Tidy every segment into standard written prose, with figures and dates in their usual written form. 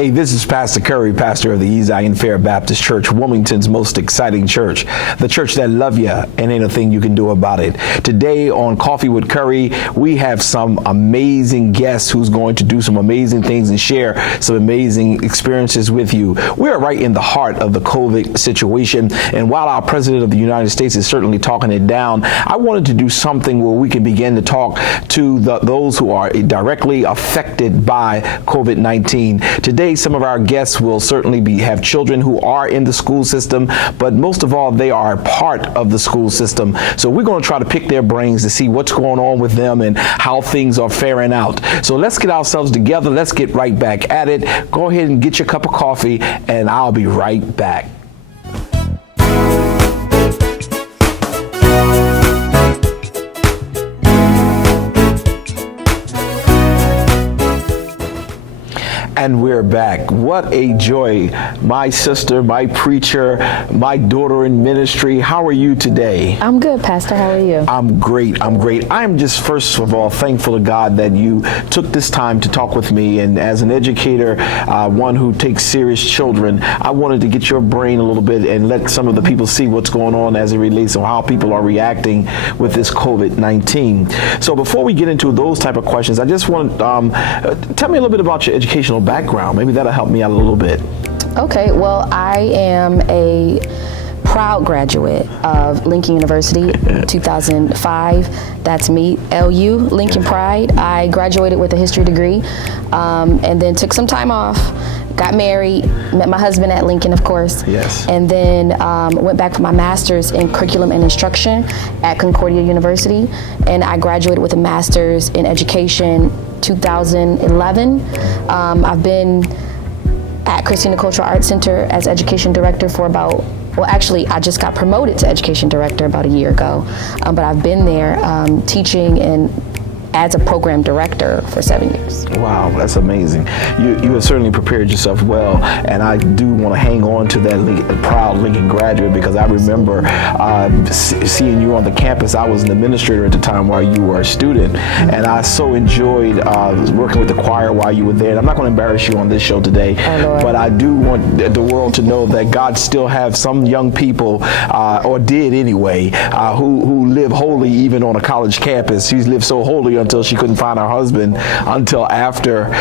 Hey, this is Pastor Curry, pastor of the Zion Fair Baptist Church, Wilmington's most exciting church, the church that love you and ain't a thing you can do about it. Today on Coffee with Curry, we have some amazing guests who's going to do some amazing things and share some amazing experiences with you. We are right in the heart of the COVID situation, and while our President of the United States is certainly talking it down, I wanted to do something where we can begin to talk to those who are directly affected by COVID-19. Today, some of our guests will certainly have children who are in the school system, but most of all, they are a part of the school system. So we're going to try to pick their brains to see what's going on with them and how things are faring out. So let's get ourselves together. Let's get right back at it. Go ahead and get your cup of coffee, and I'll be right back. And we're back. What a joy. My sister, my preacher, my daughter in ministry. How are you today? I'm good, Pastor. How are you? I'm great. I'm just, first of all, thankful to God that you took this time to talk with me. And as an educator, one who takes serious children, I wanted to get your brain a little bit and let some of the people see what's going on as it relates to how people are reacting with this COVID-19. So before we get into those type of questions, I just want tell me a little bit about your educational background. Maybe that'll help me out a little bit. Okay, well, I am a proud graduate of Lincoln University, 2005. That's me, LU, Lincoln Pride. I graduated with a history degree, and then took some time off, got married, met my husband at Lincoln, of course. Yes. And then went back for my master's in curriculum and instruction at Concordia University, and I graduated with a master's in education 2011. I've been at Christina Cultural Arts Center as education director for I just got promoted to education director about a year ago, but I've been there teaching and as a program director for 7 years. Wow, that's amazing. You have certainly prepared yourself well, and I do want to hang on to that proud Lincoln graduate, because I remember seeing you on the campus. I was an administrator at the time while you were a student, and I so enjoyed working with the choir while you were there. And I'm not going to embarrass you on this show today, but I do want the world to know that God still have some young people, or did anyway, who live holy even on a college campus. She's lived so holy until she couldn't find her husband until after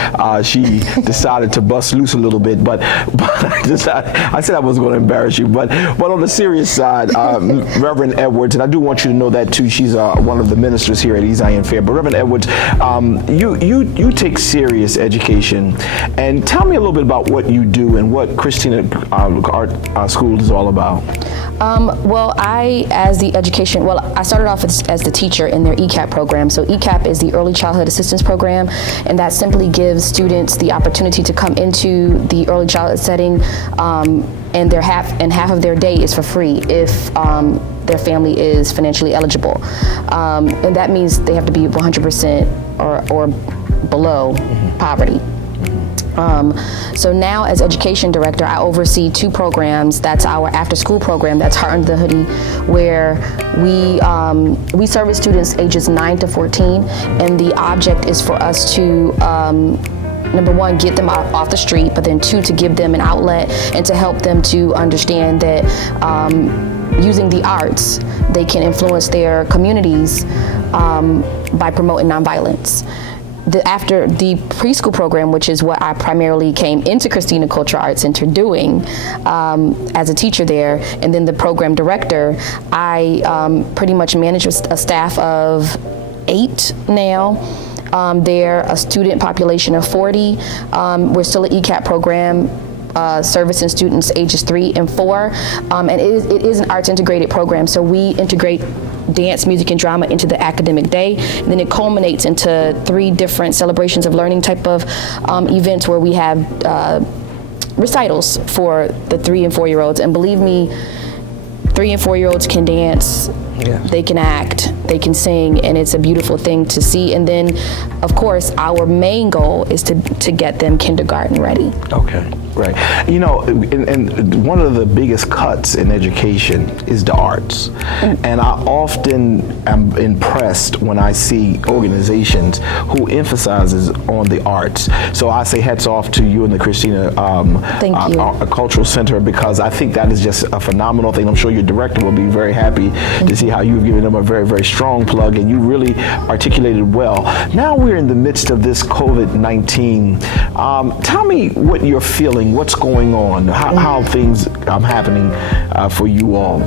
she decided to bust loose a little bit. But I said I wasn't going to embarrass you. But on the serious side, Reverend Edwards, and I do want you to know that too, she's one of the ministers here at Zion Fair. But Reverend Edwards, you take serious education, and tell me a little bit about what you do and what Christina Art School is all about. I started off as the teacher in their ECAP program. So ECAP is the Early Childhood Assistance Program, and that simply gives students the opportunity to come into the early childhood setting, and half of their day is for free if their family is financially eligible. And that means they have to be 100% or below poverty. So now as education director, I oversee two programs. That's our after school program, that's Heart Under the Hoodie, where we service students ages 9 to 14, and the object is for us to number one, get them off the street, but then two, to give them an outlet and to help them to understand that using the arts, they can influence their communities by promoting nonviolence. After the preschool program, which is what I primarily came into Christina Cultural Arts Center doing as a teacher there, and then the program director, I pretty much manage a staff of 8 now. They're a student population of 40. We're still an ECAP program, servicing students ages 3 and 4. And it is an arts integrated program, so we integrate dance, music, and drama into the academic day. And then it culminates into 3 different celebrations of learning type of events where we have recitals for the 3 and 4-year-olds. And believe me, 3 and 4-year-olds can dance, yeah. They can act, they can sing, and it's a beautiful thing to see. And then, of course, our main goal is to get them kindergarten ready. Okay, right. You know, and one of the biggest cuts in education is the arts. And I often am impressed when I see organizations who emphasizes on the arts. So I say hats off to you and the Christina Thank you. Cultural Center, because I think that is just a phenomenal thing. I'm sure your director will be very happy to see how you've given them a very, very strong plug, and you really articulated well. Now we're in the midst of this COVID-19. Tell me what you're feeling, what's going on, how things happening for you all.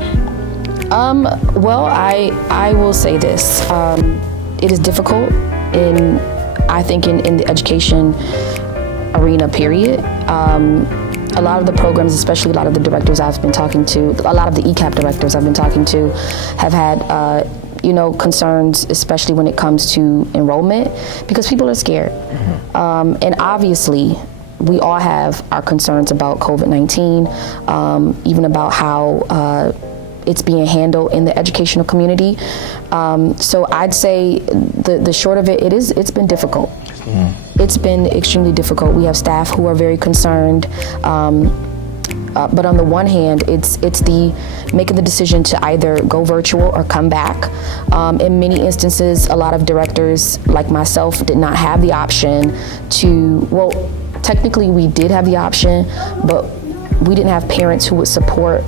Well, I will say this. It is difficult I think in the education arena, period. A lot of the programs, especially a lot of the directors I've been talking to, a lot of the ECAP directors I've been talking to have had concerns, especially when it comes to enrollment, because people are scared. And obviously, we all have our concerns about COVID-19, even about how it's being handled in the educational community. So I'd say the short of it, it's been difficult. It's been extremely difficult. We have staff who are very concerned. But on the one hand, it's the making the decision to either go virtual or come back. In many instances, a lot of directors like myself did not have the option technically we did have the option, but we didn't have parents who would support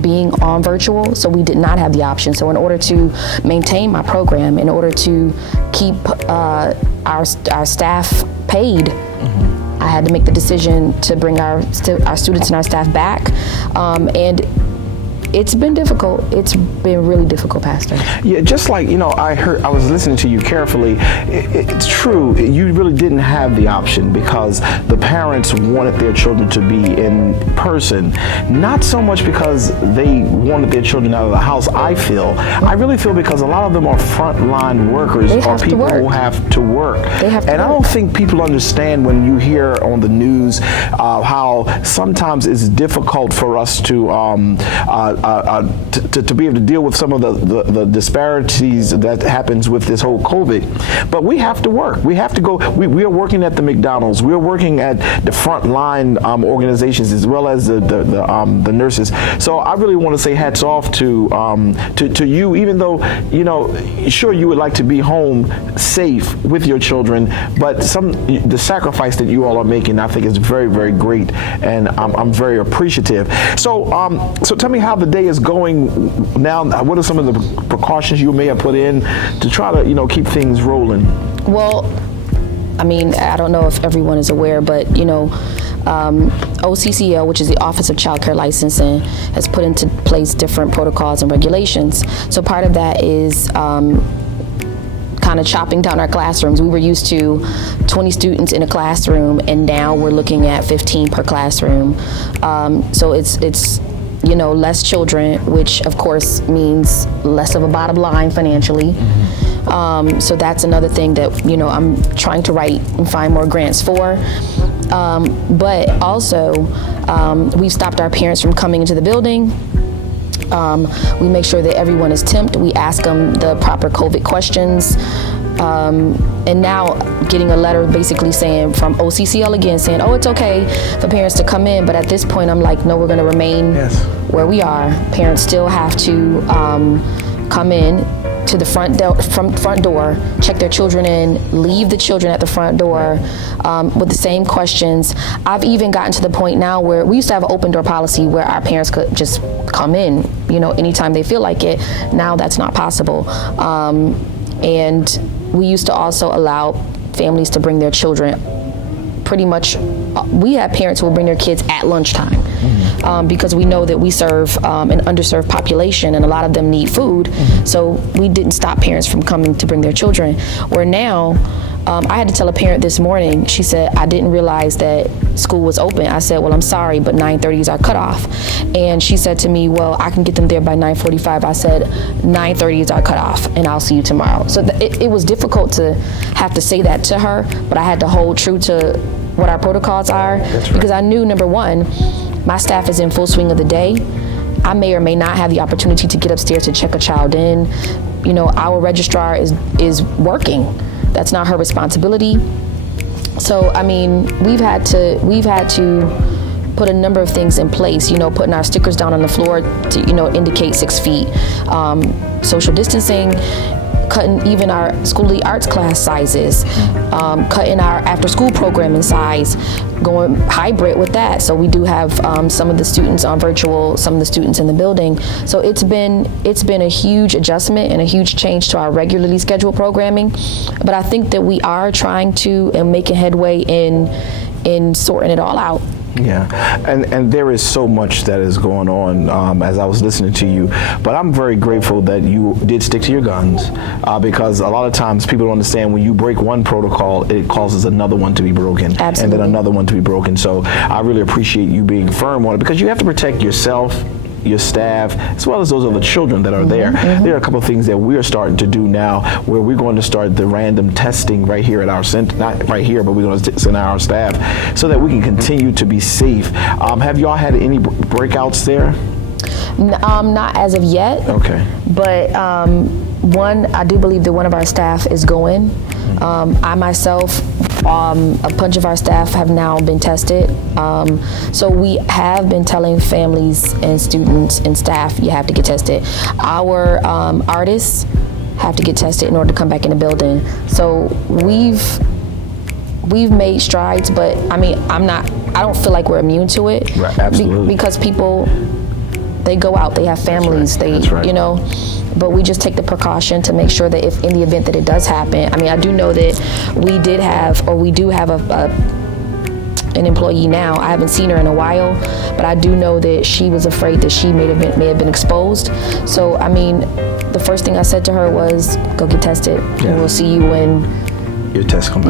being on virtual, so we did not have the option. So in order to maintain my program, in order to keep our staff paid, I had to make the decision to bring our students and our staff back, and it's been difficult. It's been really difficult, Pastor. Yeah, just like, I was listening to you carefully. It's true, you really didn't have the option because the parents wanted their children to be in person, not so much because they wanted their children out of the house, I really feel because a lot of them are frontline workers or people who have to work. They have to and work. I don't think people understand when you hear on the news how sometimes it's difficult for us to be able to deal with some of the disparities that happens with this whole COVID. But we have to work. We have to go. We are working at the McDonald's. We're working at the frontline organizations as well as the nurses. So I really want to say hats off to you, even though, sure you would like to be home safe with your children, but the sacrifice that you all are making, I think is very, very great, and I'm very appreciative. So tell me how the day is going now. What are some of the precautions you may have put in to try to, keep things rolling? Well, I mean, I don't know if everyone is aware, but, OCCL, which is the Office of Child Care Licensing, has put into place different protocols and regulations. So part of that is kind of chopping down our classrooms. We were used to 20 students in a classroom, and now we're looking at 15 per classroom. So it's less children, which of course means less of a bottom line financially. So that's another thing that, I'm trying to write and find more grants for. But also, we've stopped our parents from coming into the building. We make sure that everyone is temped. We ask them the proper COVID questions. And now getting a letter basically saying from OCCL again saying, oh, it's okay for parents to come in. But at this point, I'm like, no, we're going to remain where we are. Parents still have to come in to the front door, check their children in, leave the children at the front door with the same questions. I've even gotten to the point now where we used to have an open door policy where our parents could just come in, anytime they feel like it. Now that's not possible. And we used to also allow families to bring their children. Pretty much, we have parents who will bring their kids at lunchtime because we know that we serve an underserved population and a lot of them need food. So we didn't stop parents from coming to bring their children. Where now, I had to tell a parent this morning, she said, I didn't realize that school was open. I said, well, I'm sorry, but 9:30 is our cutoff. And she said to me, well, I can get them there by 9:45. I said, 9:30 is our cutoff, and I'll see you tomorrow. So it was difficult to have to say that to her, but I had to hold true to what our protocols are. Because I knew, number one, my staff is in full swing of the day. I may or may not have the opportunity to get upstairs to check a child in. our registrar is working. That's not her responsibility. So, I mean, we've had to put a number of things in place, putting our stickers down on the floor to, indicate 6 feet, social distancing, cutting even our school of the arts class sizes, cutting our after-school programming size, going hybrid with that. So we do have some of the students on virtual, some of the students in the building. So it's been a huge adjustment and a huge change to our regularly scheduled programming. But I think that we are trying to and making headway in sorting it all out. Yeah, and there is so much that is going on as I was listening to you, but I'm very grateful that you did stick to your guns because a lot of times people don't understand when you break one protocol, it causes another one to be broken. Absolutely. And then another one to be broken. So I really appreciate you being firm on it because you have to protect yourself, your staff, as well as those other children that are there. There are a couple of things that we're starting to do now where we're going to start the random testing right here at our center, not right here, but we're going to send our staff so that we can continue to be safe. Have y'all had any breakouts there? Not as of yet. Okay. But I do believe that one of our staff is going. I myself, a bunch of our staff have now been tested. So we have been telling families and students and staff, you have to get tested. Our artists have to get tested in order to come back in the building. So we've made strides, but I mean, I don't feel like we're immune to it. Right, absolutely. Because people, they go out, they have families, That's right. But we just take the precaution to make sure that if in the event that it does happen, I mean, I do know that we do have an employee now. I haven't seen her in a while, but I do know that she was afraid that she may have been exposed. So, I mean, the first thing I said to her was, go get tested, and we'll see you when your tests come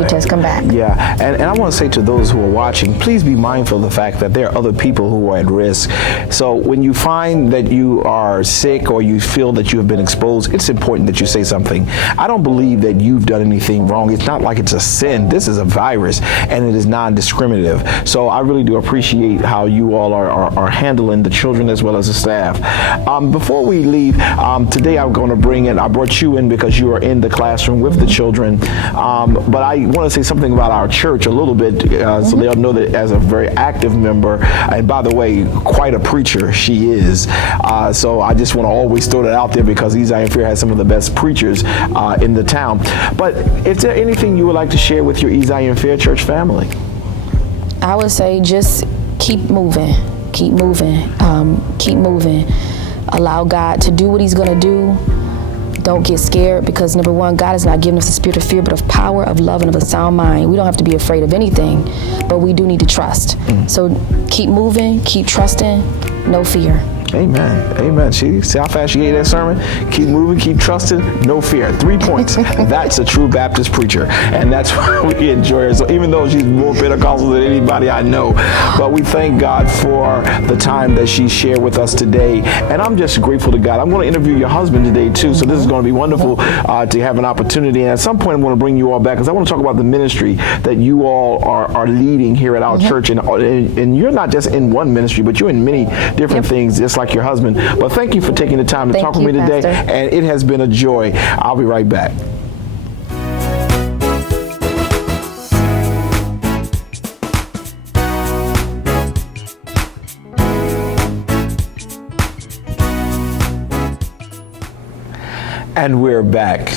back. Yeah, and I want to say to those who are watching, please be mindful of the fact that there are other people who are at risk. So when you find that you are sick or you feel that you have been exposed, it's important that you say something. I don't believe that you've done anything wrong. It's not like it's a sin. This is a virus, and it is non-discriminative. So I really do appreciate how you all are handling the children as well as the staff. Before we leave, today I brought you in because you are in the classroom with the children. But I want to say something about our church a little bit so they'll know that as a very active member, and by the way, quite a preacher she is. So I just want to always throw that out there because Zion Fair has some of the best preachers in the town. But is there anything you would like to share with your Zion Fair Church family? I would say just keep moving, keep moving. Allow God to do what he's going to do. Don't get scared because number one, God has not given us the spirit of fear, but of power, of love, and of a sound mind. We don't have to be afraid of anything, but we do need to trust. So keep moving, keep trusting, no fear. Amen. Amen. See how fast she gave that sermon? Keep moving, keep trusting, no fear. 3 points. That's a true Baptist preacher. And that's why we enjoy her. So even though she's more Pentecostal than anybody I know, but we thank God for the time that she shared with us today. And I'm just grateful to God. I'm going to interview your husband today too. So this is going to be wonderful to have an opportunity. And at some point I'm going to bring you all back because I want to talk about the ministry that you all are leading here at our church. And you're not just in one ministry, but you're in many different things, just like your husband. But thank you for taking the time to talk with me today. Pastor. And it has been a joy. I'll be right back. And we're back.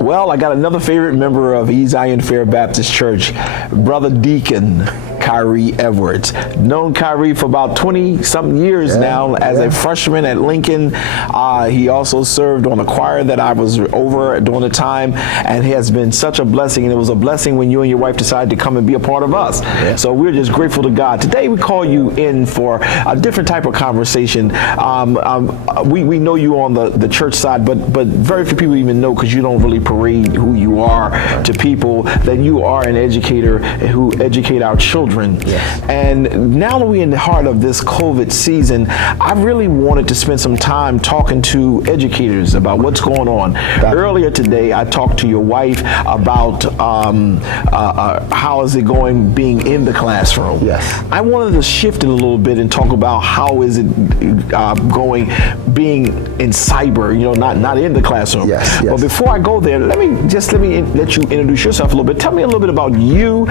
Well, I got another favorite member of Zion Fair Baptist Church, Brother Deacon Kyrie Edwards. Known Kyrie for about 20-something years now as a freshman at Lincoln. He also served on a choir that I was over during the time, and he has been such a blessing, and it was a blessing when you and your wife decided to come and be a part of us. Yeah. So we're just grateful to God. Today we call you in for a different type of conversation. We know you on the church side, but very few people even know because you don't really parade who you are to people, that you are an educator who educate our children children. Yes. And now that we're in the heart of this COVID season, I really wanted to spend some time talking to educators about what's going on. Earlier today, I talked to your wife about how is it going being in the classroom. Yes. I wanted to shift it a little bit and talk about how is it going being in cyber, not in the classroom. Yes. But before I go there, let me let you introduce yourself a little bit. Tell me a little bit about you,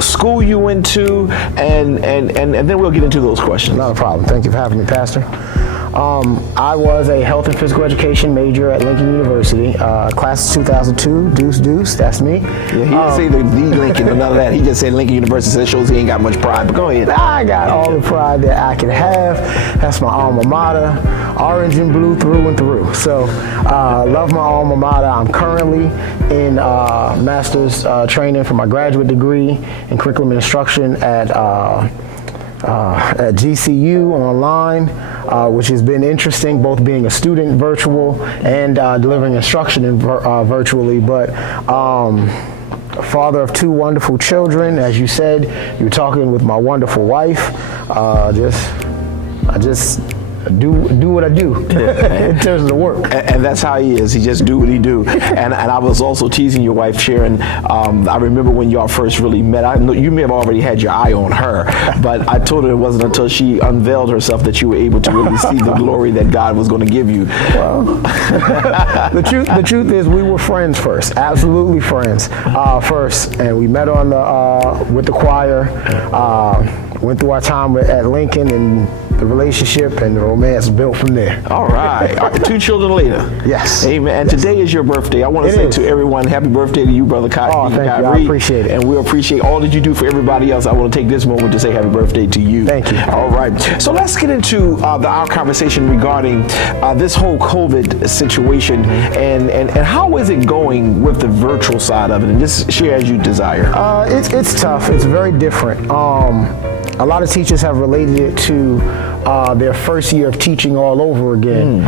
school you went to, and then we'll get into those questions. Not a problem. Thank you for having me, Pastor. I was a health and physical education major at Lincoln University, class of 2002, deuce, that's me. Yeah, he didn't say the Lincoln or none of that. He just said Lincoln University, so that shows he ain't got much pride, but go ahead. I got all the pride that I could have. That's my alma mater, orange and blue through and through. So, love my alma mater. I'm currently in master's training for my graduate degree in curriculum and instruction at GCU online, which has been interesting, both being a student virtual and delivering instruction virtually. But father of two wonderful children, as you said, you were talking with my wonderful wife. I just do what I do in terms of the work. And that's how he is. He just do what he do. And I was also teasing your wife, Sharon. I remember when y'all first really met. I know you may have already had your eye on her, but I told her it wasn't until she unveiled herself that you were able to really see the glory that God was going to give you. Well, the truth is we were friends first, absolutely friends first, and we met on with the choir. Went through our time at Lincoln, and the relationship and the romance built from there. All right. 2 children later. Yes. Amen. And today is your birthday. I want to say to everyone, happy birthday to you, Brother Kai. Oh, thank you. I appreciate it. And we appreciate all that you do for everybody else. I want to take this moment to say happy birthday to you. Thank you. All right. So let's get into our conversation regarding this whole COVID situation and how is it going with the virtual side of it? And just share as you desire. It's tough. It's very different. A lot of teachers have related it to their first year of teaching all over again,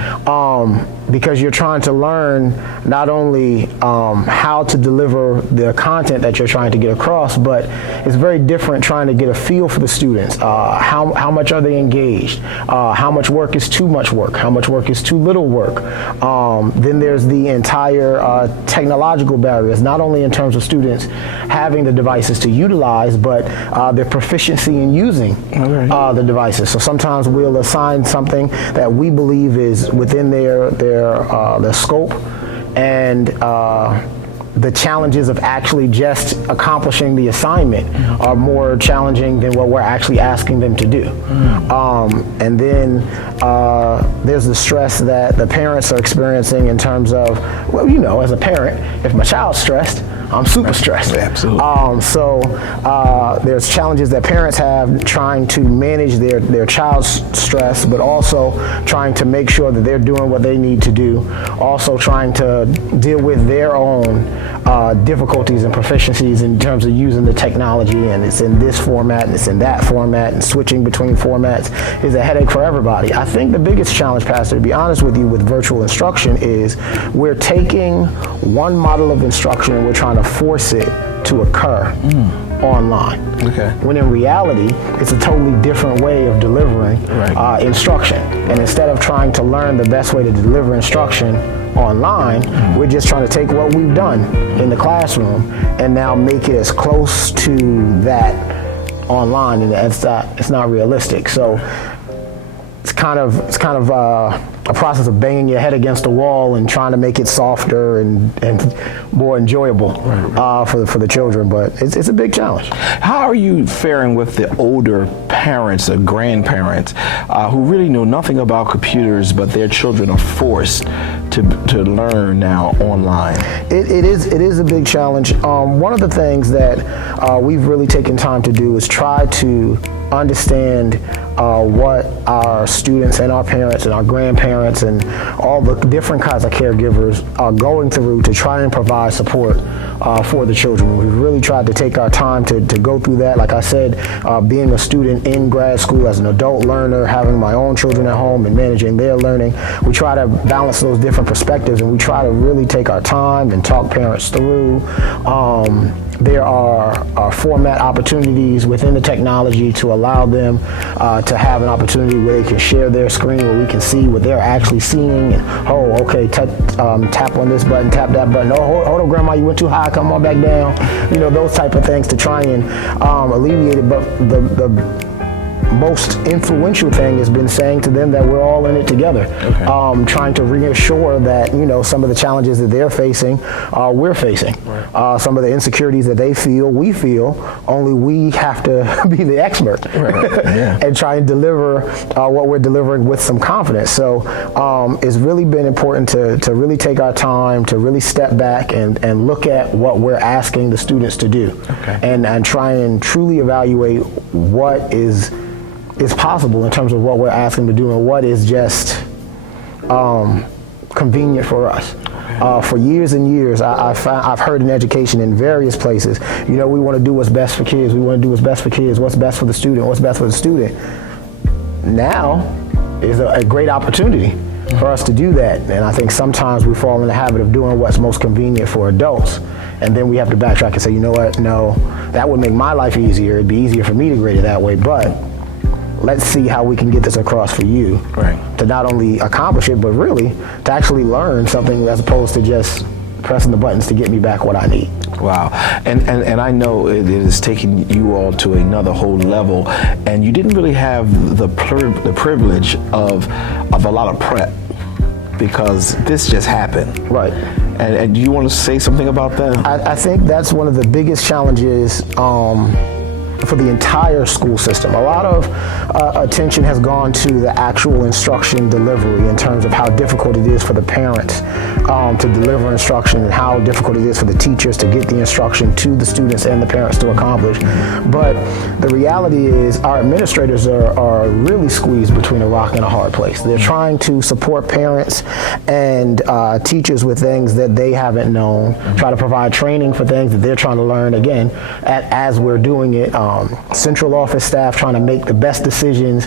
because you're trying to learn not only how to deliver the content that you're trying to get across, but it's very different trying to get a feel for the students. How much are they engaged? How much work is too much work? How much work is too little work? Then there's the entire technological barriers, not only in terms of students having the devices to utilize, but their proficiency in using the devices. So sometimes we'll assign something that we believe is within their scope, and the challenges of actually just accomplishing the assignment are more challenging than what we're actually asking them to do. And then there's the stress that the parents are experiencing in terms of, well, as a parent, if my child's stressed, I'm super stressed. Absolutely. So there's challenges that parents have trying to manage their child's stress, but also trying to make sure that they're doing what they need to do. Also trying to deal with their own difficulties and proficiencies in terms of using the technology, and it's in this format and it's in that format, and switching between formats is a headache for everybody. I think the biggest challenge, Pastor, to be honest with you, with virtual instruction is we're taking one model of instruction and we're trying to force it to occur online. Okay. When in reality, it's a totally different way of delivering instruction. And instead of trying to learn the best way to deliver instruction online, we're just trying to take what we've done in the classroom and now make it as close to that online, and it's not realistic. So it's kind of a process of banging your head against the wall and trying to make it softer and more enjoyable for the children, but it's a big challenge. How are you faring with the older parents or grandparents who really know nothing about computers, but their children are forced to learn now online? It is a big challenge. One of the things that we've really taken time to do is try to understand what our students and our parents and our grandparents and all the different kinds of caregivers are going through to try and provide support for the children. We've really tried to take our time to go through that. Like I said, being a student in grad school as an adult learner, having my own children at home and managing their learning, we try to balance those different perspectives, and we try to really take our time and talk parents through there are format opportunities within the technology to allow them to have an opportunity where they can share their screen, where we can see what they're actually seeing. And, oh, okay, tap on this button, tap that button. Oh, hold on, Grandma, you went too high, come on back down. You know, those type of things to try and alleviate it. But the most influential thing has been saying to them that we're all in it together, trying to reassure that, you know, some of the challenges that they're facing, we're facing. Right. Some of the insecurities that they feel, we feel, only we have to be the expert and try and deliver what we're delivering with some confidence. So it's really been important to really take our time, to really step back and look at what we're asking the students to do, and try and truly evaluate what is possible in terms of what we're asking them to do and what is just convenient for us. For years and years, I've heard in education in various places, you know, we want to do what's best for kids. We want to do what's best for kids. What's best for the student? What's best for the student? Now is a great opportunity for us to do that. And I think sometimes we fall in the habit of doing what's most convenient for adults. And then we have to backtrack and say, you know what? No, that would make my life easier. It'd be easier for me to grade it that way. But let's see how we can get this across for you to not only accomplish it, but really to actually learn something as opposed to just pressing the buttons to get me back what I need. Wow. And I know it is taking you all to another whole level, and you didn't really have the privilege of a lot of prep, because this just happened. Right. And do you want to say something about that? I think that's one of the biggest challenges for the entire school system. A lot of attention has gone to the actual instruction delivery in terms of how difficult it is for the parents to deliver instruction, and how difficult it is for the teachers to get the instruction to the students and the parents to accomplish. But the reality is our administrators are really squeezed between a rock and a hard place. They're trying to support parents and teachers with things that they haven't known, try to provide training for things that they're trying to learn, again, as we're doing it. Central office staff trying to make the best decisions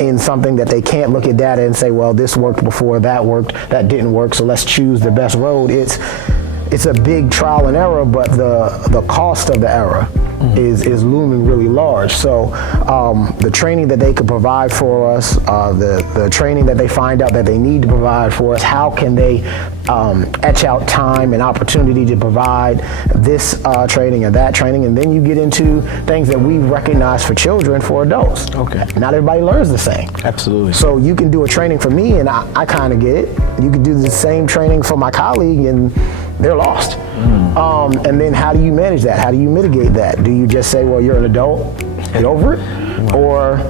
in something that they can't look at data and say, well, this worked before, that worked, that didn't work, so let's choose the best road. It's a big trial and error, but the cost of the error is looming really large. So the training that they could provide for us, the training that they find out that they need to provide for us, how can they etch out time and opportunity to provide this training and that training? And then you get into things that we recognize for children, for adults. Okay. Not everybody learns the same. Absolutely. So you can do a training for me and I kind of get it. You can do the same training for my colleague and they're lost. And then how do you manage that? How do you mitigate that? Do you just say, well, you're an adult, get over it? Or,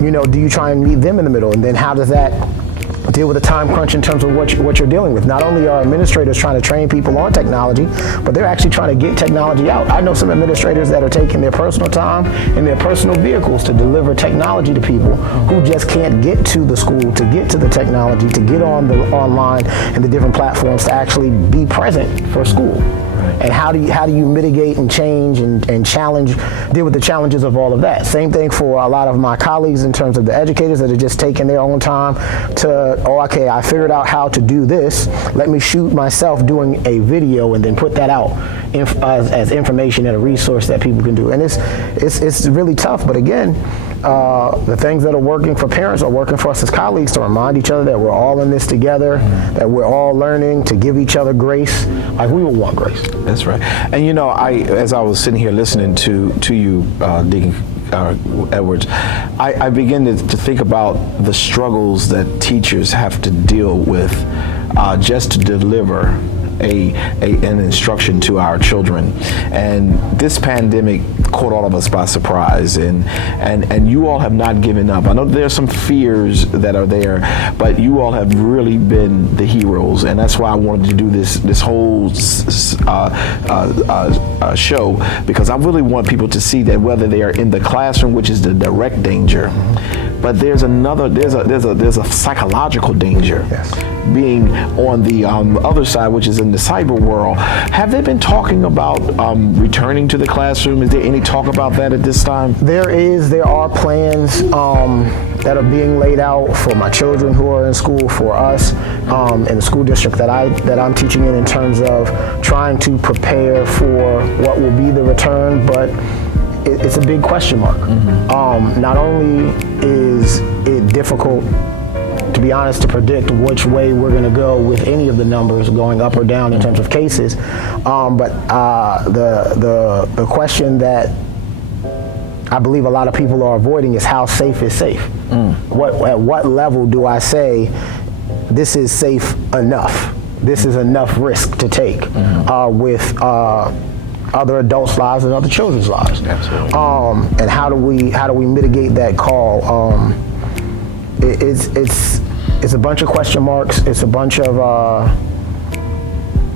you know, do you try and meet them in the middle? And then how does that deal with the time crunch in terms of what you're dealing with? Not only are administrators trying to train people on technology, but they're actually trying to get technology out. I know some administrators that are taking their personal time and their personal vehicles to deliver technology to people who just can't get to the school, to get to the technology, to get on the online and the different platforms to actually be present for school. And how do you mitigate and change and challenge, deal with the challenges of all of that? Same thing for a lot of my colleagues in terms of the educators that are just taking their own time to, oh, okay, I figured out how to do this. Let me shoot myself doing a video and then put that out as information and a resource that people can do. And it's really tough, but again, the things that are working for parents are working for us as colleagues, to remind each other that we're all in this together, that we're all learning, to give each other grace like we would want grace. That's right. And you know, as I was sitting here listening to you, Deacon Edwards, I begin to think about the struggles that teachers have to deal with just to deliver an instruction to our children. And this pandemic caught all of us by surprise, and you all have not given up. I know there's some fears that are there, but you all have really been the heroes, and that's why I wanted to do this whole show, because I really want people to see that whether they are in the classroom, which is the direct danger, but there's a psychological danger. Yes. Being on the other side, which is in the cyber world. Have they been talking about returning to the classroom? Is there any talk about that at this time? There are plans that are being laid out for my children who are in school, for us in the school district that I'm teaching in terms of trying to prepare for what will be the return, but it's a big question mark. Not only is it difficult, to be honest, to predict which way we're going to go with any of the numbers going up or down in terms of cases, but the question that I believe a lot of people are avoiding is how safe is safe. At what level do I say this is safe enough? This is enough risk to take with other adults' lives and other children's lives. Absolutely. And how do we mitigate that call? It's a bunch of question marks. It's a bunch of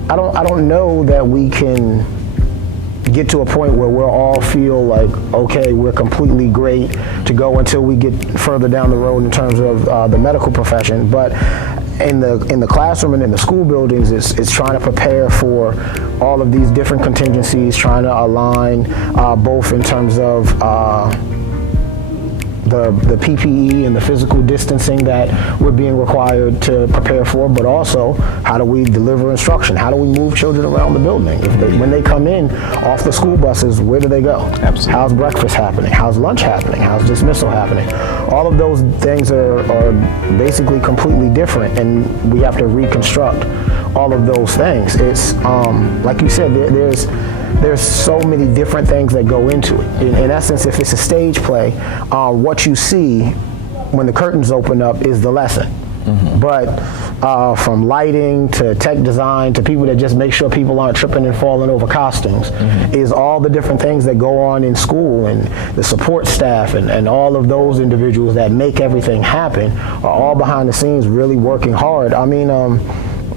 I don't know that we can get to a point where we'll all feel like, okay, we're completely great to go until we get further down the road in terms of the medical profession. But in the classroom and in the school buildings, it's trying to prepare for all of these different contingencies, trying to align both in terms of the PPE and the physical distancing that we're being required to prepare for, but also how do we deliver instruction? How do we move children around the building? When they come in off the school buses, where do they go? Absolutely. How's breakfast happening? How's lunch happening? How's dismissal happening? All of those things are basically completely different, and we have to reconstruct all of those things. It's like you said, there's so many different things that go into it. In essence, if it's a stage play, what you see when the curtains open up is the lesson. But from lighting to tech design to people that just make sure people aren't tripping and falling over costumes is all the different things that go on in school, and the support staff and all of those individuals that make everything happen are all behind the scenes really working hard. I mean,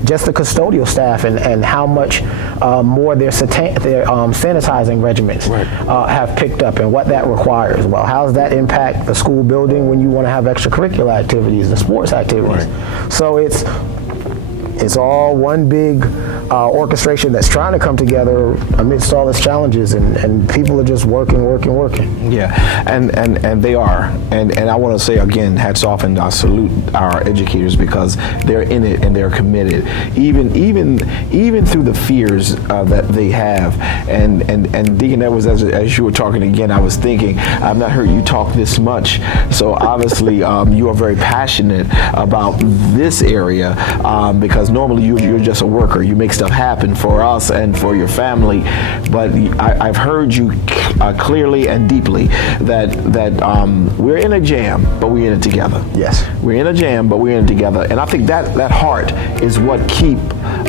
just the custodial staff and how much more their sanitizing regimens have picked up and what that requires. Well, how does that impact the school building when you want to have extracurricular activities, the sports activities? So it's all one big orchestration that's trying to come together amidst all its challenges, and people are just working. Yeah, and they are, and I want to say again, hats off, and I salute our educators because they're in it and they're committed, even through the fears that they have. And Deacon, that was as you were talking again, I was thinking, I've not heard you talk this much, so obviously you are very passionate about this area because normally you're just a worker. You make stuff happen for us and for your family, but I've heard you clearly and deeply that we're in a jam, but we're in it together. Yes. We're in a jam, but we're in it together. And I think that heart is what keep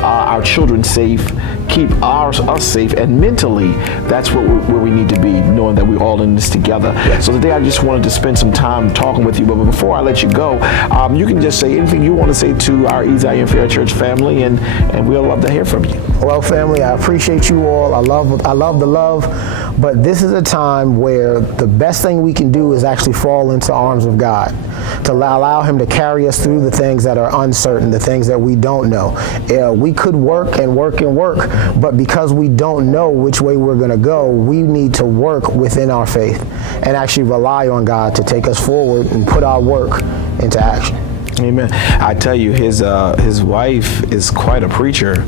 our children safe, keep us safe, and mentally, that's where we need to be, knowing that we're all in this together. Yes. So today I just wanted to spend some time talking with you, but before I let you go, you can just say anything you want to say to our Zion Fair Church family, and we'll love to hear from you. Well, family, I appreciate you all. I love the love, but this is a time where the best thing we can do is actually fall into the arms of God, to allow Him to carry us through the things that are uncertain, the things that we don't know. We could work, but because we don't know which way we're going to go, we need to work within our faith and actually rely on God to take us forward and put our work into action. Amen. I tell you, his wife is quite a preacher,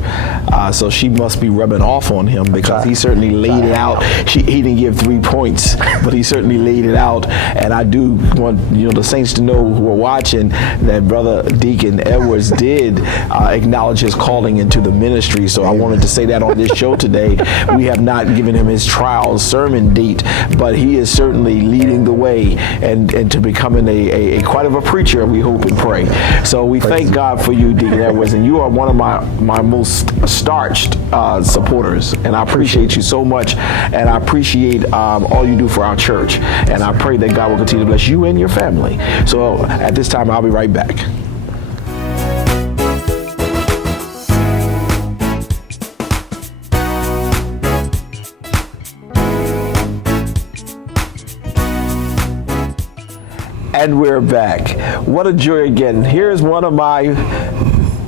so she must be rubbing off on him because he certainly laid it out. He didn't give 3 points, but he certainly laid it out. And I do want the saints to know who are watching that Brother Deacon Edwards did acknowledge his calling into the ministry. So I wanted to say that on this show today. We have not given him his trial sermon date, but he is certainly leading the way and to becoming a quite of a preacher. We hope and pray. So we thank God for you, Deacon Edwards, and you are one of my most starched supporters, and I appreciate you so much, and I appreciate all you do for our church, and I pray that God will continue to bless you and your family. So at this time, I'll be right back. And we're back. What a joy again. Here's one of my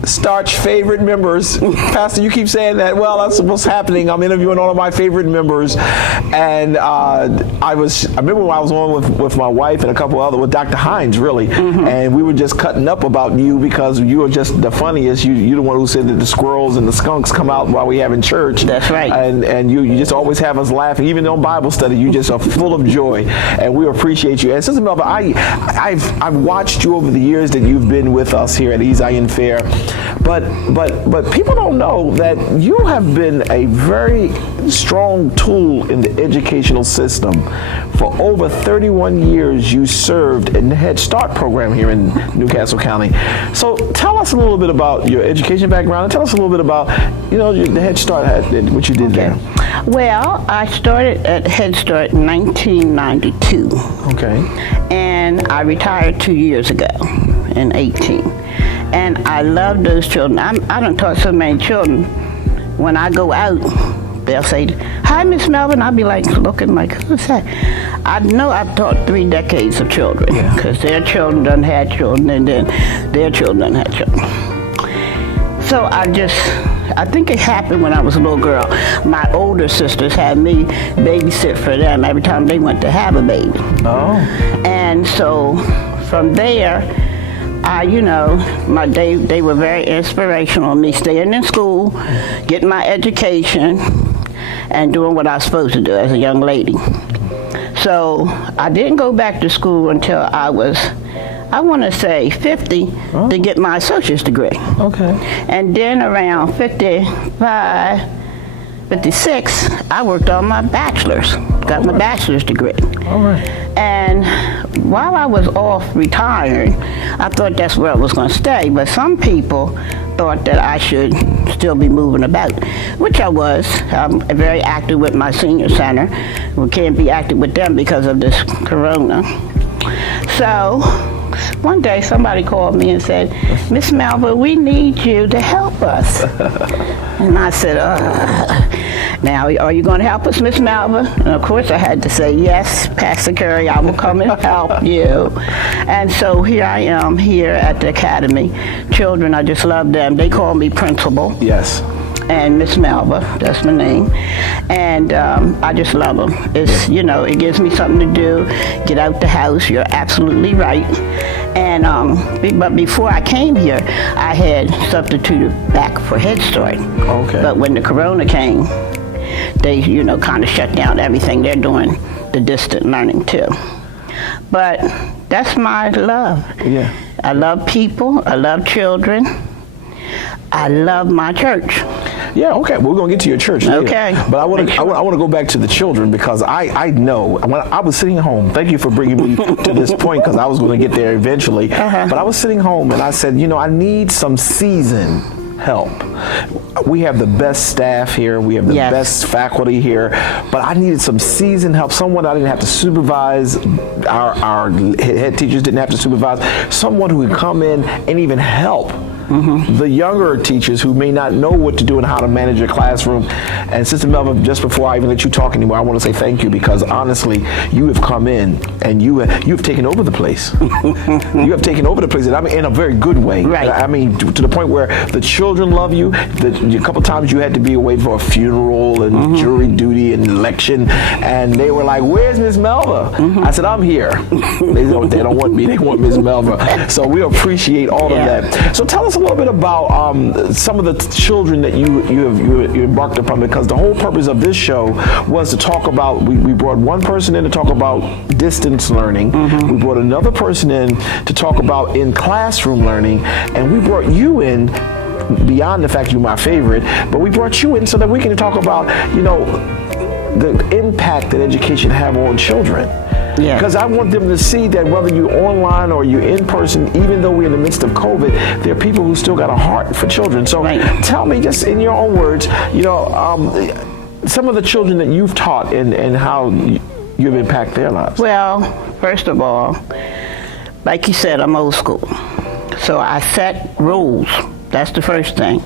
Starch favorite members. Pastor, you keep saying that. Well, that's what's happening. I'm interviewing one of my favorite members. And I remember when I was on with my wife and a couple other, with Dr. Hines, really. And we were just cutting up about you because you were just the funniest. You're the one who said that the squirrels and the skunks come out while we having church. That's right. And you just always have us laughing. Even on Bible study, you just are full of joy. And we appreciate you. And Sister Melva, I've watched you over the years that you've been with us here at Zion Fair. But people don't know that you have been a very strong tool in the educational system. For over 31 years, you served in the Head Start program here in Newcastle County. So tell us a little bit about your education background, and tell us a little bit about, the Head Start, what you did there. Well, I started at Head Start in 1992. Okay. And I retired 2 years ago in 18. And I love those children. I don't taught so many children. When I go out, they'll say, "Hi, Miss Melvin." I'll be looking like, who's that? I know I've taught 3 decades of children, because their children done had children, and then their children done had children. So I think it happened when I was a little girl. My older sisters had me babysit for them every time they went to have a baby. Oh. And so from there, they were very inspirational. Me staying in school, getting my education, and doing what I was supposed to do as a young lady. So I didn't go back to school until I was, I want to say 50 to get my associate's degree. Okay. And then around 55, 56, I worked on my bachelor's, got my bachelor's degree. All right. And while I was off retiring, I thought that's where I was going to stay. But some people thought that I should still be moving about, which I was. I'm very active with my senior center. We can't be active with them because of this corona. So one day somebody called me and said, "Miss Melva, we need you to help us." And I said, "Now, are you going to help us, Miss Melva?" And of course I had to say, "Yes, Pastor Curry, I will come and help you." And so here I am here at the academy. Children, I just love them. They call me principal. Yes. And Miss Melva, that's my name. And I just love them. It's, it gives me something to do, get out the house. You're absolutely right. And but before I came here, I had substituted back for Head Start. Okay. But when the corona came, they, kind of shut down everything. They're doing the distant learning too. But that's my love. Yeah. I love people. I love children. I love my church. Yeah, okay. We're going to get to your church later. Okay. But I want to go back to the children, because I know when I was sitting home, thank you for bringing me to this point, because I was going to get there eventually. But I was sitting home and I said, I need some seasoned help. We have the best staff here. We have the best faculty here. But I needed some seasoned help. Someone I didn't have to supervise. Our head teachers didn't have to supervise. Someone who could come in and even help the younger teachers who may not know what to do and how to manage a classroom. And Sister Melva, just before I even let you talk anymore, I want to say thank you, because honestly, you have come in and you have taken over the place. You have taken over the place, and I mean in a very good way. Right. I mean to the point where the children love you. A couple times you had to be away for a funeral and jury duty and election, and they were like, "Where's Miss Melva?" I said, "I'm here." They don't want me. They want Miss Melva. So we appreciate all of that. So tell us a little bit about some of the children that you embarked upon, because the whole purpose of this show was to talk about, we brought one person in to talk about distance learning, we brought another person in to talk about in classroom learning, and we brought you in beyond the fact you're my favorite, but we brought you in so that we can talk about, the impact that education have on children. Yeah. Because I want them to see that whether you're online or you're in person, even though we're in the midst of COVID, there are people who still got a heart for children. So tell me, just in your own words, some of the children that you've taught and how you've impacted their lives. Well, first of all, like you said, I'm old school. So I set rules. That's the first thing.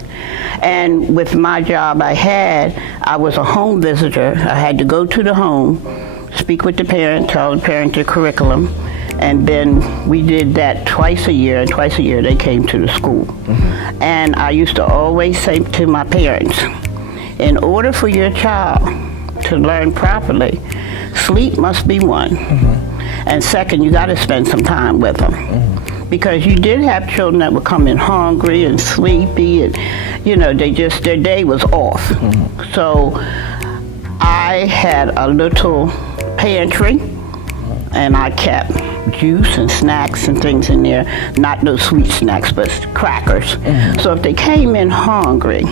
And with my job I was a home visitor. I had to go to the home, speak with the parent, tell the parent their curriculum, And then we did that twice a year, and twice a year they came to the school. And I used to always say to my parents, in order for your child to learn properly, sleep must be one. And second, you got to spend some time with them. Because you did have children that would come in hungry and sleepy, and their day was off. So I had a little pantry, and I kept juice and snacks and things in there, not those sweet snacks, but crackers. So if they came in hungry,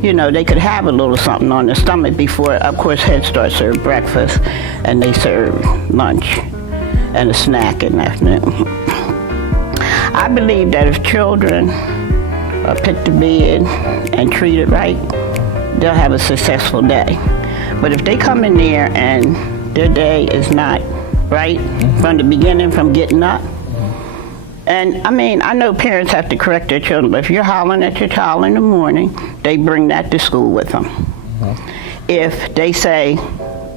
they could have a little something on their stomach before, of course, Head Start served breakfast, and they served lunch and a snack in the afternoon. I believe that if children are put to bed and treated right, they'll have a successful day. But if they come in there and their day is not right from the beginning, from getting up, and I know parents have to correct their children, but if you're hollering at your child in the morning, they bring that to school with them. If they say,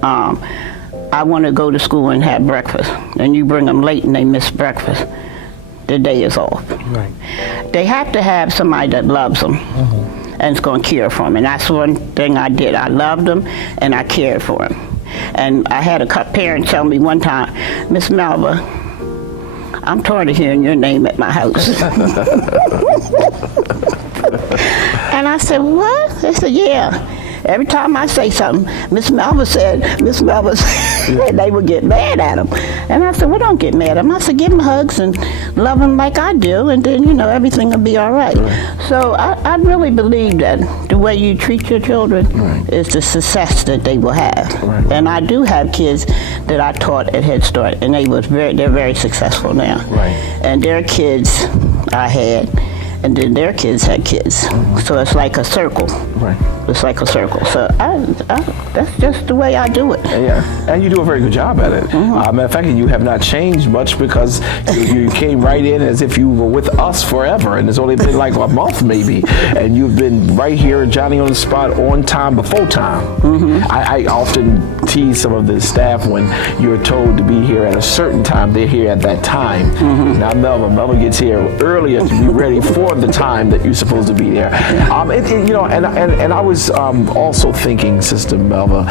I want to go to school and have breakfast, and you bring them late and they miss breakfast, the day is off. Right. They have to have somebody that loves them and is going to care for them. And that's one thing I did. I loved them and I cared for them. And I had a parent tell me one time, Miss Melva, I'm tired of hearing your name at my house. And I said, what? They said, yeah. Every time I say something, Miss Melva said, and they would get mad at them. And I said, well, don't get mad at them. I said, give them hugs and love them like I do, and then, everything will be all right. So I really believe that the way you treat your children is the success that they will have. And I do have kids that I taught at Head Start, and they're very successful now. And their kids I had, and then their kids had kids. So it's like a circle. It's like a circle. So that's just the way I do it. Yeah, and you do a very good job at it. Matter of fact, you have not changed much, because you came right in as if you were with us forever, and it's only been like a month maybe, and you've been right here, Johnny on the spot, on time, before time. I often tease some of the staff when you're told to be here at a certain time, they're here at that time. Now Melva gets here earlier to be ready for the time that you're supposed to be there. And I was also thinking, Sister Melva,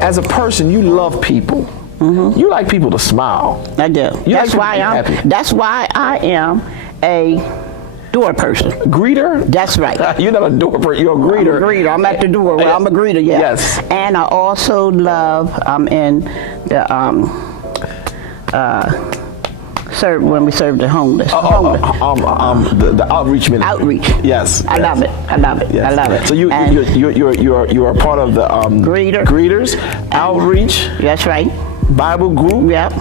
as a person, you love people. You like people to smile. I do. That's why I am a door person. Greeter? That's right. You're not a door person, you're a greeter. I'm a greeter. I'm at the door. Well, I'm a greeter, yeah. Yes. And I also love, in the when we serve the homeless. The outreach ministry. Outreach. Yes. I love it. I love it. Yes. I love it. So you are part of the greeters, outreach. That's right. Bible group. Yep.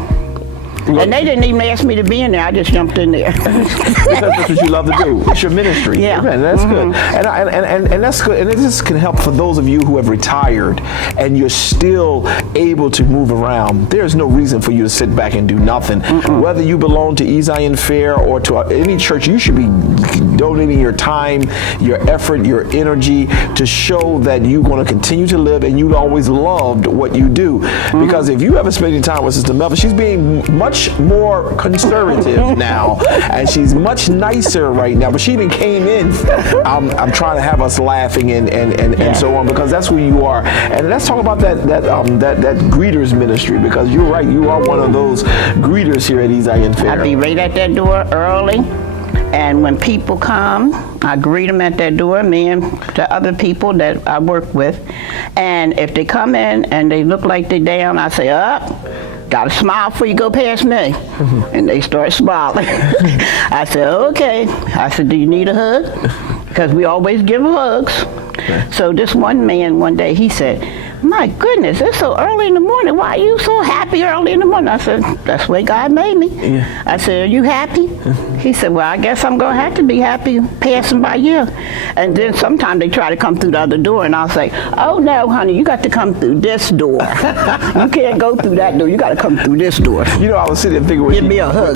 And they didn't even ask me to be in there. I just jumped in there. Because that's what you love to do. It's your ministry. Yeah. Man, that's good. And that's good. And this can help for those of you who have retired and you're still able to move around. There's no reason for you to sit back and do nothing. Whether you belong to Zion Fair or to any church, you should be donating your time, your effort, your energy to show that you're going to continue to live and you always loved what you do. Because if you ever spend any time with Sister Melva, she's being much more conservative now, and she's much nicer right now. But she even came in. I'm trying to have us laughing and so on, because that's who you are. And let's talk about that greeters ministry, because you're right. You are one of those greeters here at Zion Fair. I'll be right at that door early. And when people come, I greet them at that door, me and the other people that I work with. And if they come in and they look like they're down, I say, got to smile before you go past me. And they start smiling. I said, okay. I said, do you need a hug? Because we always give hugs. So this one man one day, he said, my goodness, it's so early in the morning. Why are you so happy early in the morning? I said, that's the way God made me. Yeah. I said, are you happy? He said, well, I guess I'm going to have to be happy passing by you. And then sometimes they try to come through the other door, and I'll say, oh, no, honey, you got to come through this door. You can't go through that door. You got to come through this door. You know, I was sitting there thinking, give me a hug.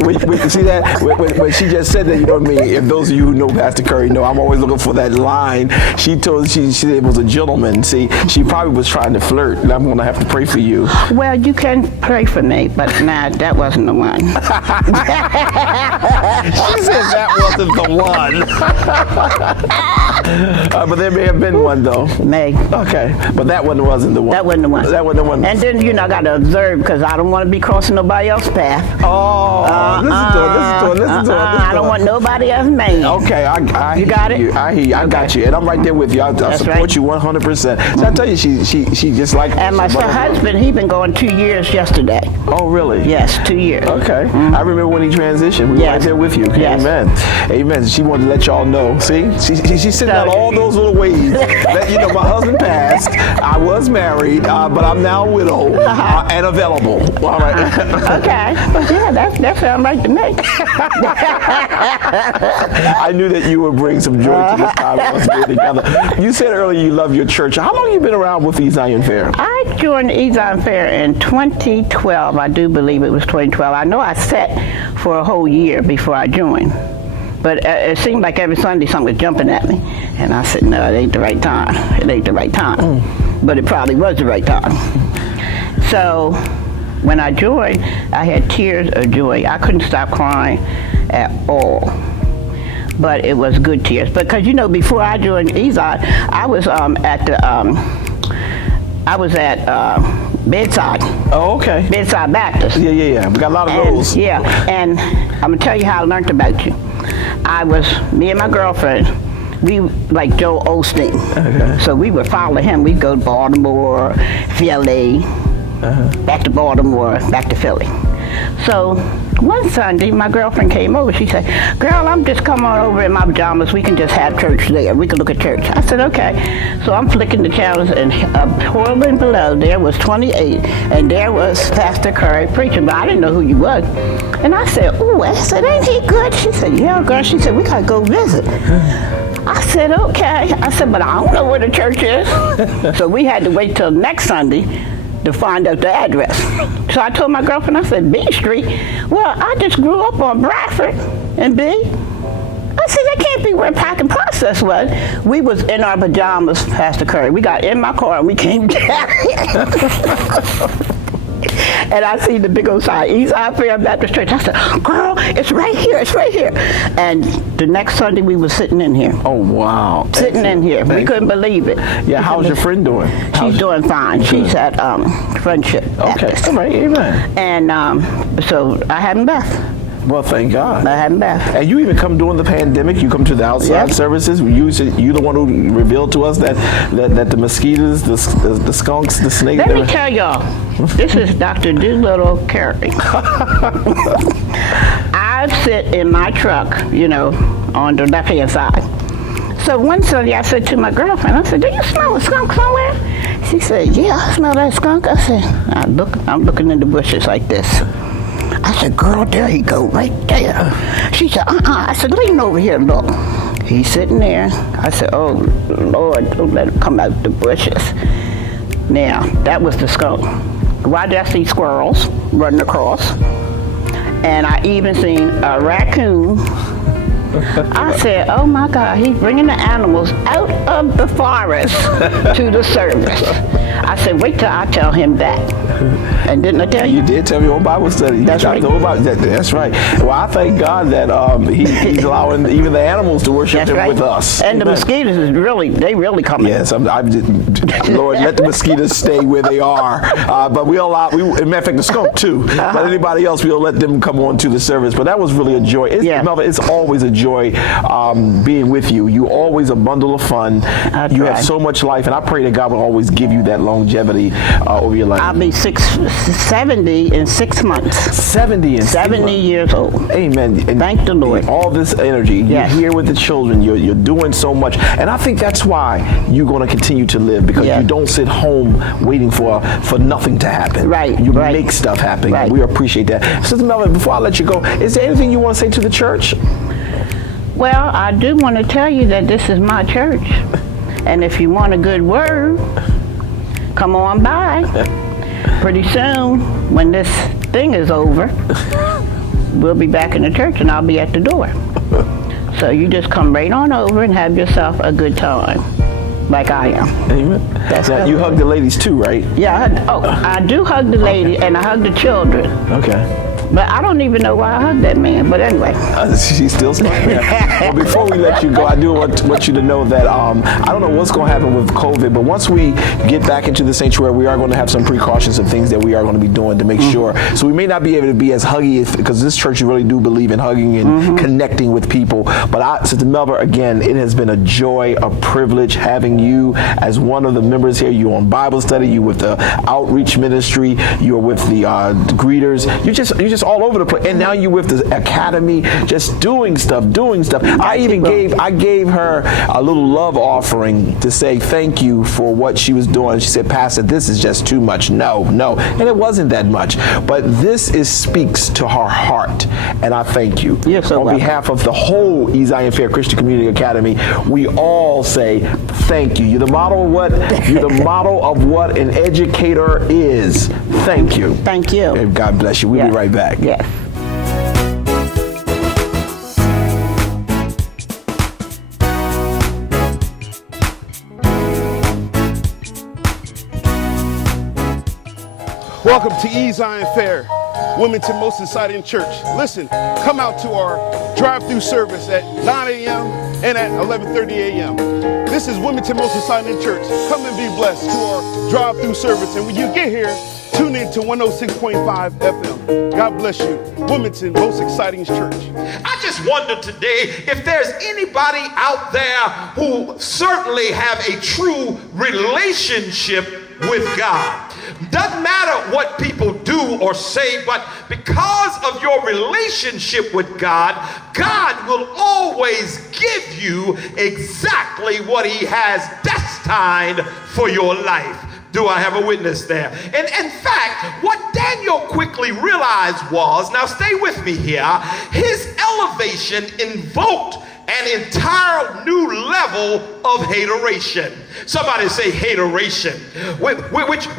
See that? When she just said that, you know what I mean? If those of you who know Pastor Curry know, I'm always looking for that line. She said it was a gentleman. See, she probably was trying trying to flirt, and I'm going to have to pray for you. Well, you can pray for me, but nah, that wasn't the one. She said that wasn't the one. But there may have been one, though. May. Okay, but that one wasn't the one. That wasn't the one. That wasn't the one. And then, I got to observe because I don't want to be crossing nobody else's path. Oh, listen to it. I don't want nobody else made. Okay, I You got it? I hear you. I got you. And I'm right there with you. I support right. you 100%. So I tell you, she just like... And my husband, he been going 2 years yesterday. Oh, really? Yes, 2 years. Okay. I remember when he transitioned. We were right there with you. Yes. Amen. Amen. She wanted to let y'all know. See? She's sitting out all those little ways. That, my husband passed. I was married, but I'm now a widow and available. All right. Okay. Yeah, that sounds right to me. I knew that you would bring some joy to this time of us being together. You said earlier you love your church. How long have you been around with East Zion Fair? I joined the East Zion Fair in 2012. I do believe it was 2012. I know I sat for a whole year before I joined. But it seemed like every Sunday something was jumping at me. And I said, no, it ain't the right time. It ain't the right time. But it probably was the right time. So when I joined, I had tears of joy. I couldn't stop crying at all. But it was good tears. Because, before I joined East Zion, I was at Bedside. Oh, okay. Bedside Baptist. Yeah. We got a lot of those. Yeah, and I'm going to tell you how I learned about you. Me and my girlfriend, we like Joel Osteen. Okay. So we would follow him. We'd go to Baltimore, Philly, back to Baltimore, back to Philly. So one Sunday, my girlfriend came over. She said, girl, I'm just coming on over in my pajamas. We can just have church there. We can look at church. I said, okay. So I'm flicking the channels, and horribly below, there was 28, and there was Pastor Curry preaching, but I didn't know who you was. And I said, ooh, I said, ain't he good? She said, yeah, girl. She said, we got to go visit. I said, okay. I said, but I don't know where the church is. So we had to wait till next Sunday to find out the address. So I told my girlfriend, I said, B Street. Well, I just grew up on Bradford and B. I said, that can't be where Pack and Process was. We was in our pajamas, Pastor Curry. We got in my car and we came down. And I see the big old sign, East Zion Fair Baptist Church. I said, girl, it's right here, it's right here. And the next Sunday we were sitting in here. Oh, wow. Sitting in here. We couldn't believe it. Yeah, how's your friend doing? She's doing fine. She's at Friendship Baptist. Okay, all right, amen. And so I hadn't left. Well, thank God. I hadn't left. And you even come during the pandemic. You come to the outside services. You the one who revealed to us that the mosquitoes, the skunks, the snakes. Let me tell y'all, this is Dr. Doolittle Carey. I sit in my truck, on the left-hand side. So one Sunday I said to my girlfriend, I said, do you smell a skunk somewhere? She said, yeah, I smell that skunk. I said, I'm looking in the bushes like this. I said, girl, there he go, right there. She said, I said, lean over here and look. He's sitting there. I said, oh, Lord, don't let him come out the bushes. Now, that was the skunk. Why did I see squirrels running across? And I even seen a raccoon. I said, oh my God, he's bringing the animals out of the forest to the service. I said, wait till I tell him that. And didn't I tell you? You did tell me on Bible study. That's right. That's right. Well, I thank God that he's allowing even the animals to worship him with us. And the mosquitoes they really come in. Yes, Lord, let the mosquitoes stay where they are. But in matter of fact, the skunk too. But anybody else, we'll let them come on to the service. But that was really a joy. Melva, it's always a joy being with you. You're always a bundle of fun. You have so much life, and I pray that God will always give you that longevity over your life. I'll be 70 in 6 months. 70 and 70 years old. Amen. And thank the Lord. All this energy. You're here with the children. You're doing so much. And I think that's why you're going to continue to live, because you don't sit home waiting for nothing to happen. Right. You make stuff happen. Right. We appreciate that. Sister Melva, before I let you go, is there anything you want to say to the church? Well, I do want to tell you that this is my church. And if you want a good word, come on by. Pretty soon, when this thing is over, we'll be back in the church and I'll be at the door. So you just come right on over and have yourself a good time. like I am. Amen. Now, you hug the ladies too, right? Yeah, I do hug the lady and I hug the children. Okay. But I don't even know why I hugged that man. But anyway. She's still smiling. Well, before we let you go, I do want you to know that I don't know what's going to happen with COVID, but once we get back into the sanctuary, we are going to have some precautions and things that we are going to be doing to make sure. So we may not be able to be as huggy because this church really do believe in hugging and connecting with people. But Sister Melva, again, it has been a joy, a privilege having you as one of the members here. You're on Bible study. You with the outreach ministry. You're with the greeters. You just all over the place, and now you're with the academy, just doing stuff. I gave her a little love offering to say thank you for what she was doing. She said, Pastor, this is just too much. No, and it wasn't that much, but this speaks to her heart, and I thank you. Yes, on behalf of the whole Zion Fair Christian Community Academy, we all say thank you. You're the model of what? You're the model of what an educator is. Thank you. Thank you. And God bless you. We'll be right back. Yes. Welcome to Zion Fair, Wilmington Most Exciting Church. Listen, come out to our drive-through service at 9 a.m. and at 11:30 a.m. This is Wilmington Most Exciting Church. Come and be blessed to our drive-through service. And when you get here, tune in to 106.5 FM. God bless you. Wilmington Most Exciting Church. I just wonder today if there's anybody out there who certainly have a true relationship with God. Doesn't matter what people do or say, but because of your relationship with God, God will always give you exactly what he has destined for your life. Do I have a witness there? And in fact, what Daniel quickly realized was, now stay with me here, his elevation invoked an entire new level of hateration. Somebody say hateration. Which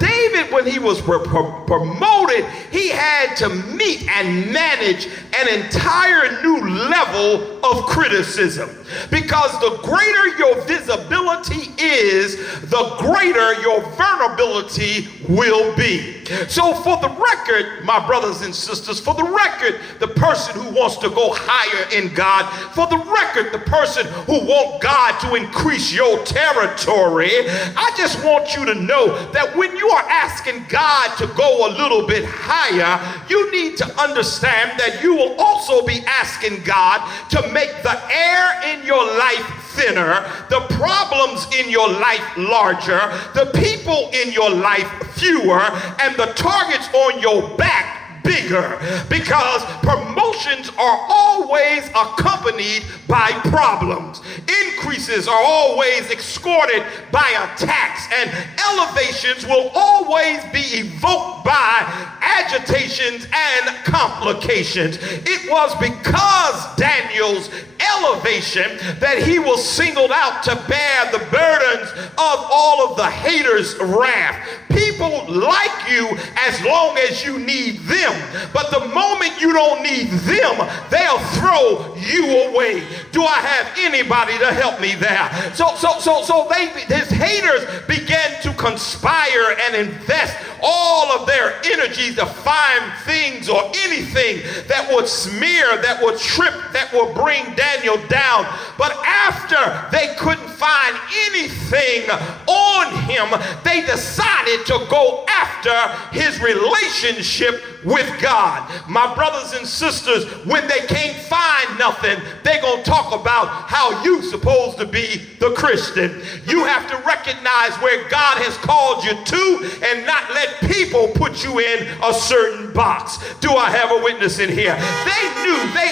David, when he was promoted, he had to meet and manage an entire new level of criticism. Because the greater your visibility is, the greater your vulnerability will be. So for the record, my brothers and sisters, for the record, the person who wants to go higher in God, for the record, the person who wants God to increase your territory, I just want you to know that when you are asking God to go a little bit higher, you need to understand that you will also be asking God to make the air in your life thinner, the problems in your life larger, the people in your life fewer, and the targets on your back bigger, because promotions are always accompanied by problems. Increases are always escorted by attacks, and elevations will always be evoked by agitations and complications. It was because Daniel's elevation that he was singled out to bear the burdens of all of the haters' wrath. People like you as long as you need them, but the moment you don't need them, they'll throw you away. Do I have anybody to help me there? So his haters began to conspire and invest all of their energy to find things or anything that would smear, that would trip, that would bring Daniel down. But after they couldn't find anything on him, they decided to go after his relationship with God. My brothers and sisters, when they can't find nothing, they're going to talk about how you supposed to be the Christian. You have to recognize where God has called you to and not let people put you in a certain box. Do I have a witness in here? They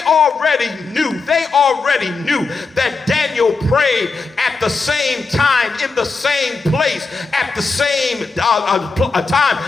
already knew that Daniel prayed at the same time, in the same place, at the same time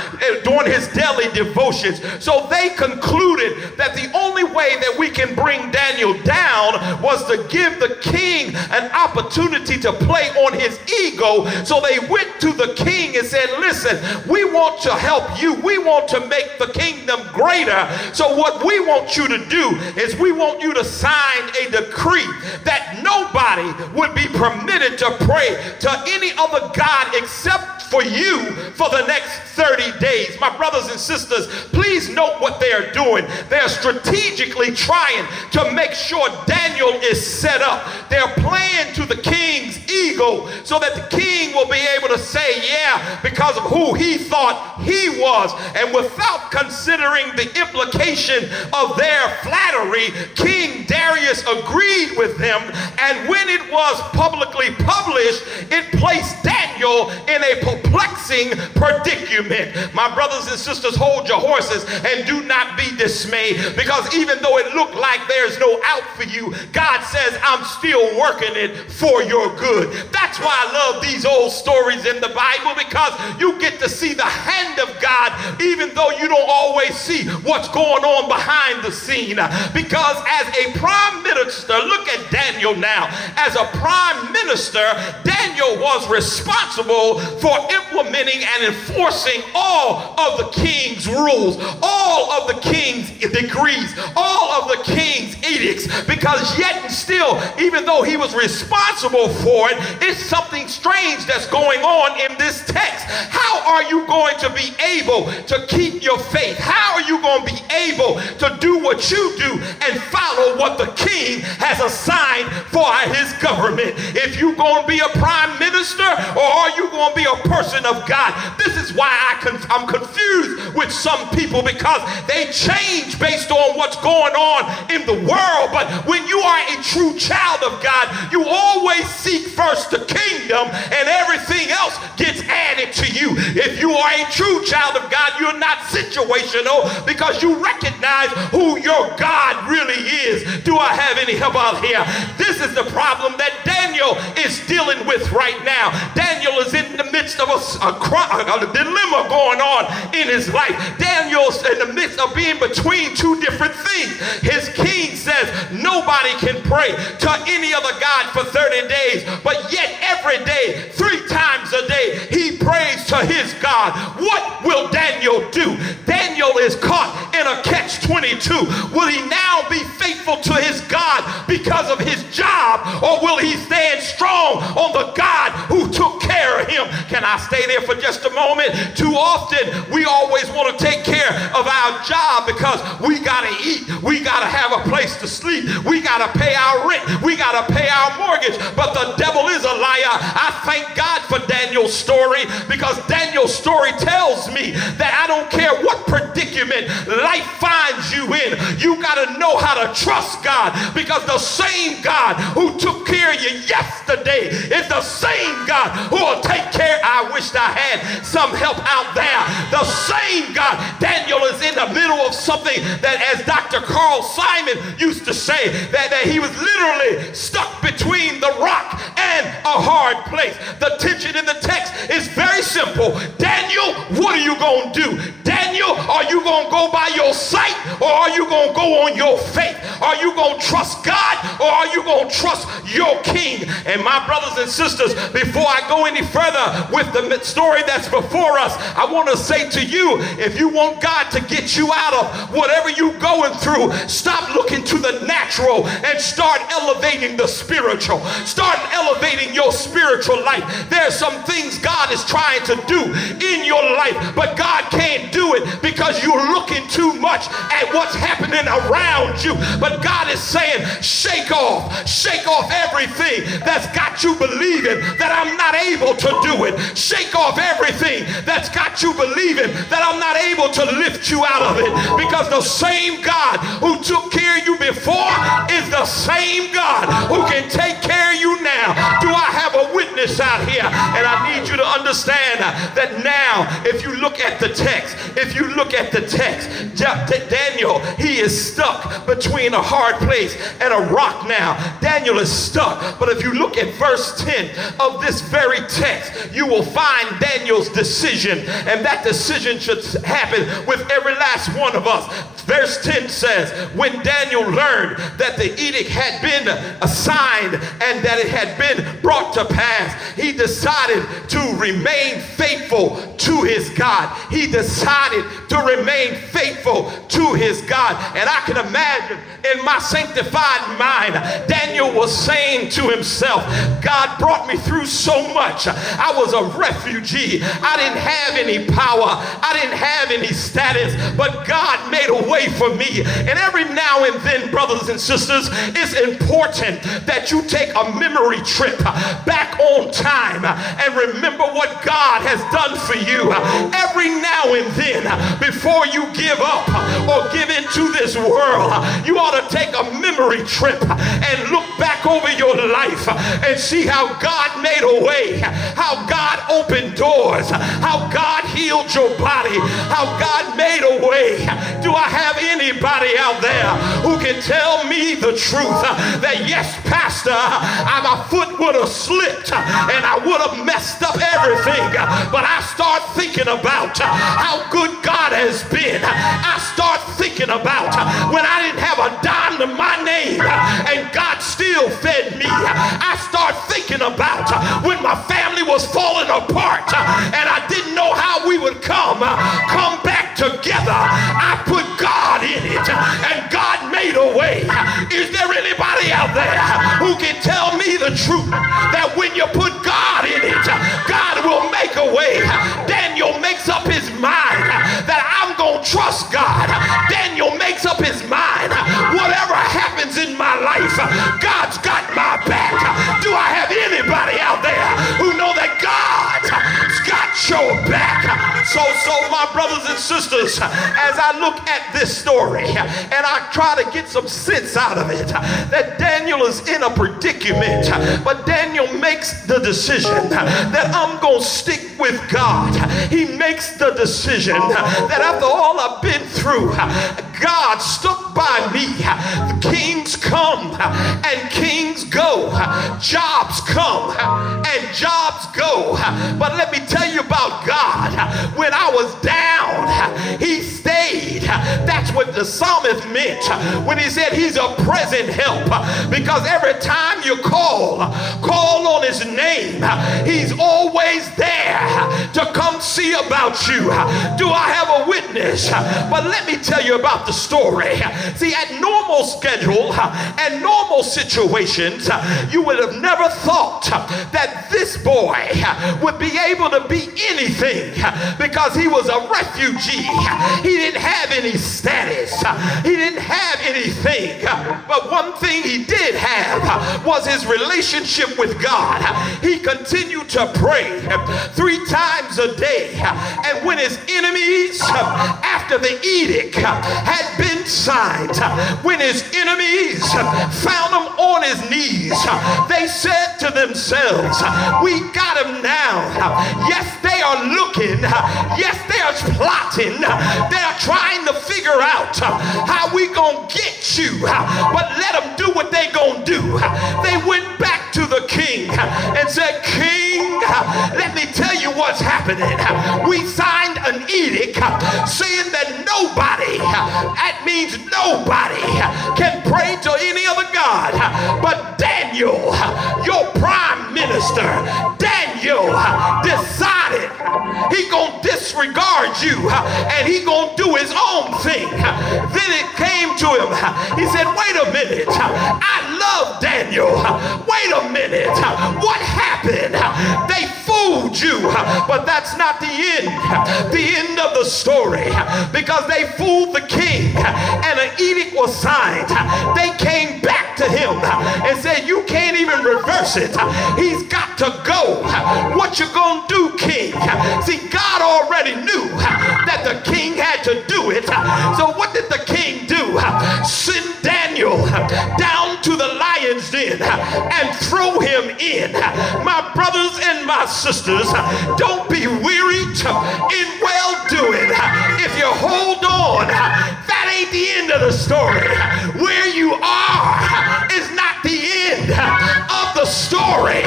during his daily devotions. So they concluded that the only way that we can bring Daniel down was to give the king an opportunity to play on his ego. So they went to the king and said, listen, we want want to help you. We want to make the kingdom greater. So what we want you to do is we want you to sign a decree that nobody would be permitted to pray to any other God except for you for the next 30 days. My brothers and sisters, please note what they are doing. They are strategically trying to make sure Daniel is set up. They're playing to the king's ego so that the king will be able to say, yeah, because of who he thought he was. And without considering the implication of their flattery, King Darius agreed with them. And when it was publicly published, it placed Daniel in a perplexing predicament. My brothers and sisters, hold your horses and do not be dismayed, because even though it looked like there's no out for you, God says, I'm still working it for your good. That's why I love these old stories in the Bible, because you get to see the hand of God, even though you don't always see what's going on behind the scene. Because as a prime minister, look at Daniel now. As a prime minister, Daniel was responsible for implementing and enforcing all of the king's rules, all of the king's decrees, all of the king's edicts, because yet and still, even though he was responsible for it, it's something strange that's going on in this text. How are you going to be able to keep your faith? How are you going to be able to do what you do and follow what the king has assigned for his government? If you're going to be a prime minister, or are you going to be a person of God? This is why I'm confused with some people, because they change based on what's going on in the world. But when you are a true child of God, you always seek first the kingdom, and everything else gets added to you. If you are a true child of God, you're not situational, because you recognize who your God really is. Do I have any help out here? This is the problem that Daniel is dealing with right now. Daniel is in the midst of a dilemma going on in his life. Daniel's in the midst of being between two different things. His king says nobody can pray to any other God for 30 days, but yet every day, 3 times a day, he prays to his God. What will Daniel do? Daniel is caught in a catch-22. Will he now be faithful to his God because of his job, or will he stand strong on the God who took care of him? Can I stay there for just a moment? Too often we always want to take care of our job because we got to eat, we got to have a place to sleep, we got to pay our rent, we got to pay our mortgage. But the devil is a liar. I thank God for Daniel's story, because Daniel's story tells me that I don't care what predicament life finds you in, you got to know how to trust God, because the same God who took care of you yesterday is the same God who will take care. I wished I had some help out there. The same God. Daniel is in the middle of something that, as Dr. Carl Simon used to say, that he was literally stuck between the rock and a hard place. The tension in the text is very simple. Daniel, what are you going to do? Daniel, are you going to go by your sight, or are you going to go on your faith? Are you going to trust God, or are you going to trust your king? And my brothers and sisters, before I go any further with the story that's before us, I want to say to you, if you want God to get you out of whatever you're going through, stop looking to the natural and start elevating the spiritual. Start elevating your spiritual life. There's some things God is trying to do in your life, but God can't do it because you're looking too much at what's happening around you. But God is saying, shake off everything that's got you believing that I'm not able to do it. Shake off everything that's got you believing that I'm not able to lift you out of it, because the same God who took care of you before is the same God who can take care of you now. Do I have a witness out here? And I need you to understand that now, if you look at the text, Daniel, he is stuck between a hard place and a rock now. Daniel is stuck. But if you look at verse 10 of this very text, you will find Daniel's decision, and that decision should happen with every last one of us. Verse 10 says, when Daniel learned that the edict had been assigned and that it had been brought to pass, he decided to remain faithful to his God. He decided to remain faithful to his God. And I can imagine in my sanctified mind, Daniel was saying to himself, God brought me through so much. I was a refugee. I didn't have any power. I didn't have any status, but God made a way for me. And every now and then, brothers and sisters, it's important that you take a memory trip back on time and remember what God has done for you. Every now and then, before you give up or give into this world, you ought to take a memory trip and look back over your life and see how God made a way, how God opened doors, how God healed your body, how God made a way. Do I have anybody out there who can tell me the truth that yes, Pastor, my foot would have slipped and I would have messed up everything, but I start thinking about how good God has been. I start thinking about when I didn't have a dime to my name and God still fed me. I start thinking about when my family was falling apart and I didn't know how we would come back together. I put God in it and God made a way. Is there anybody out there who can tell me the truth that when you put God in it, God will make a way? Daniel makes up his mind that I'm going to trust God. Daniel makes up his mind, whatever happens in my life, God's got my back. Do I have anybody out there who know that God's got your back? So my brothers and sisters, as I look at this story and I try to get some sense out of it, that Daniel is in a predicament, but Daniel makes the decision that I'm going to stick with God. He makes the decision that after all I've been through, God stuck by me. The kings come and kings go. Jobs come and jobs go. But let me tell you about God. When I was down, he stayed. That's what the psalmist meant when he said he's a present help. Because every time you call on his name, he's always there to come see about you. Do I have a witness? But let me tell you about the story. See, at normal schedule and normal situations, you would have never thought that this boy would be able to be anything because he was a refugee. He didn't have any status. He didn't have anything. But one thing he did have was his relationship with God. He continued to pray 3 times a day. And when his enemies, after the edict had been signed, when his enemies found him on his knees, they said to themselves, we got him now. Yes, they are looking. Yes, they are plotting. They are trying to figure out how we gonna get you. But let them do what they gonna do. They went back to the king and said, King, let me tell you what's happening. We signed an edict saying that nobody, that means nobody, can pray to any other God. But Daniel, your prime minister, Daniel decided he gonna disregard you and he gonna do his own thing. Then it came to him. He said, wait a minute. I love Daniel. Wait a minute. What happened? They fooled you, but that's not the end of the story, because they fooled the king and an edict was signed. They came back to him and said, you can't even reverse it. He's got to go. What you gonna do, king? See, God already knew that the king had to do it. So what did the king do? Send Daniel down to the lion's den and throw him in. My brothers and my sisters, don't be wearied in well-doing. If you hold on, that ain't the end of the story. Where you are is not the end of the story.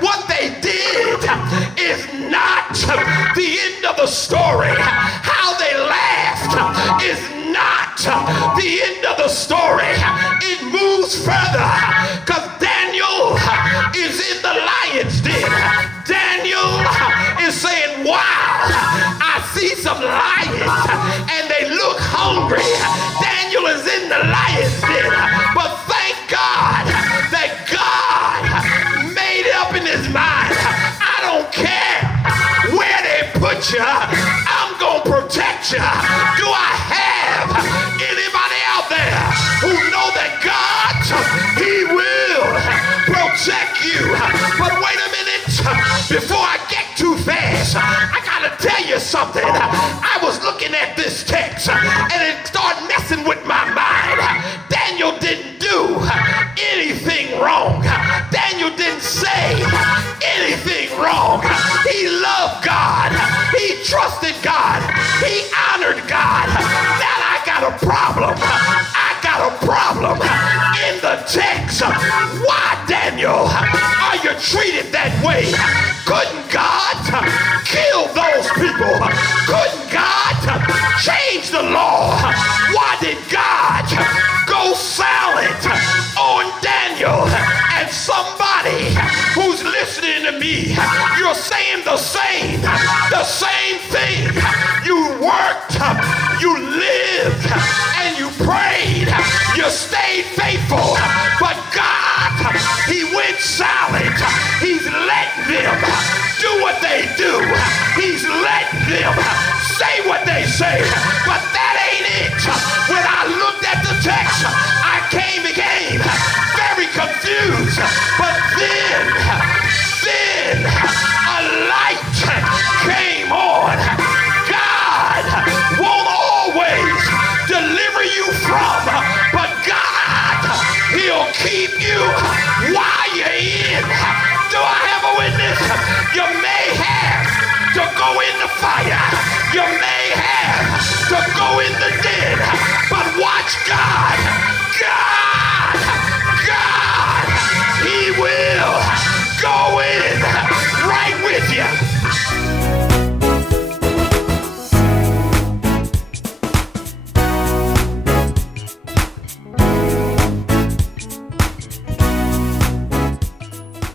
What they did is not the end of the story. How they laughed is not the end of the story. It moves further, because Daniel is in the lion's den. Daniel lions and they look hungry. Daniel is in the lion's den. But thank God that God made up in his mind, I don't care where they put you, I'm gonna protect you. Do I have anybody out there who know that God, he will protect you? But wait a minute, before I get too fast, I gotta tell you something. I was looking at this text and it started messing with my mind. Daniel didn't do anything wrong. Daniel didn't say anything wrong. He loved God. He trusted God. He honored God. Now I got a problem. I got a problem in the text. Why, Daniel, are you treated that way? Couldn't God kill those people? Couldn't God change the law? Why did God go silent on Daniel? And somebody who's listening to me, you're saying the same thing. You worked, you lived, and you prayed. You stayed faithful. But God, he went silent.